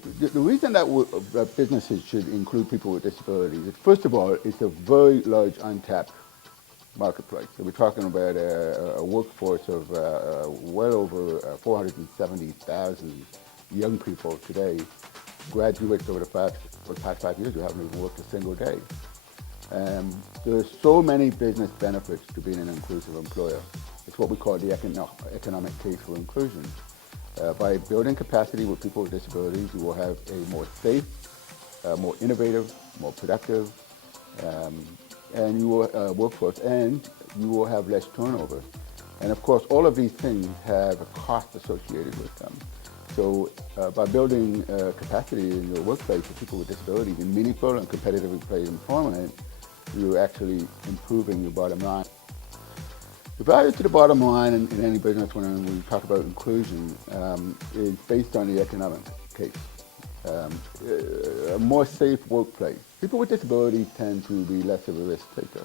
The reason that businesses should include people with disabilities is, first of all, it's a very large untapped marketplace. So we're talking about a workforce of well over 470,000 young people today, graduates over the past 5 years who haven't even worked a single day. There are so many business benefits to being an inclusive employer. It's what we call the economic case for inclusion. By building capacity with people with disabilities, you will have a more safe, more innovative, more productive, and you will workforce, and you will have less turnover. And of course, all of these things have a cost associated with them. So by building capacity in your workplace for people with disabilities in meaningful and competitively paid employment, you're actually improving your bottom line. The value to the bottom line in any business when we talk about inclusion is based on the economic case. A more safe workplace. People with disabilities tend to be less of a risk taker.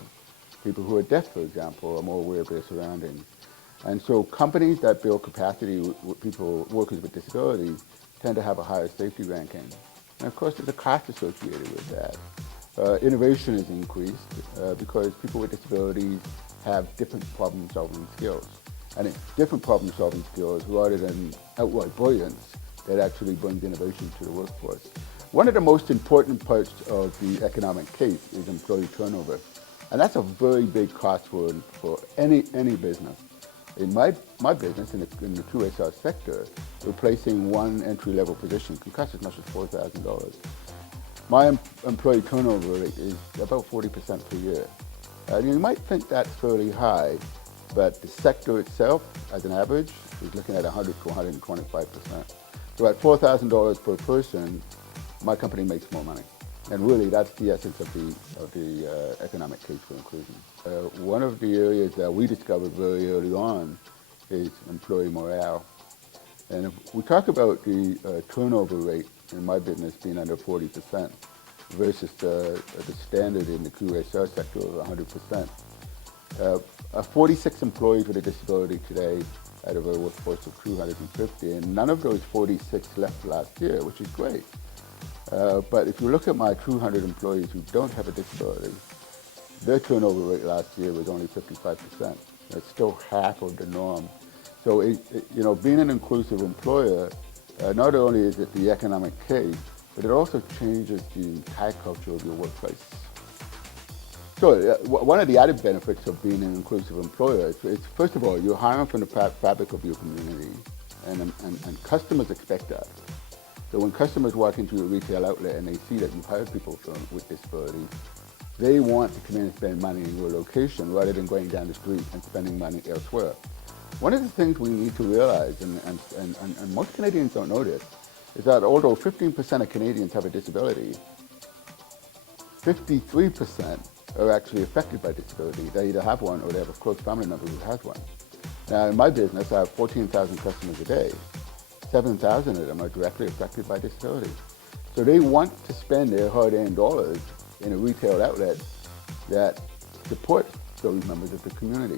People who are deaf, for example, are more aware of their surroundings. And so companies that build capacity with workers with disabilities tend to have a higher safety ranking. And of course, there's a cost associated with that. Innovation is increased because people with disabilities have different problem-solving skills. And it's different problem-solving skills rather than outright brilliance that actually brings innovation to the workforce. One of the most important parts of the economic case is employee turnover. And that's a very big cost for any business. In my business, in the QSR sector, replacing one entry-level position can cost as much as $4,000. My employee turnover rate is about 40% per year. You might think that's fairly high, but the sector itself, as an average, is looking at 100 to 125%. So at $4,000 per person, my company makes more money. And really, that's the essence of the economic case for inclusion. One of the areas that we discovered very early on is employee morale. And if we talk about the turnover rate in my business being under 40% versus the standard in the QSR sector of 100%. 46 employees with a disability today out of a workforce of 250, and none of those 46 left last year, which is great. But if you look at my 200 employees who don't have a disability, their turnover rate last year was only 55%. That's still half of the norm. So, being an inclusive employer, not only is it the economic case, but it also changes the entire culture of your workplace. So one of the added benefits of being an inclusive employer is first of all, you're hiring from the fabric of your community, and customers expect that. So when customers walk into a retail outlet and they see that you've hired people with disabilities, they want to come in and spend money in your location rather than going down the street and spending money elsewhere. One of the things we need to realize, and most Canadians don't know this, is that although 15% of Canadians have a disability, 53% are actually affected by disability. They either have one or they have a close family member who has one. Now, in my business, I have 14,000 customers a day. 7,000 of them are directly affected by disability. So they want to spend their hard-earned dollars in a retail outlet that supports those members of the community.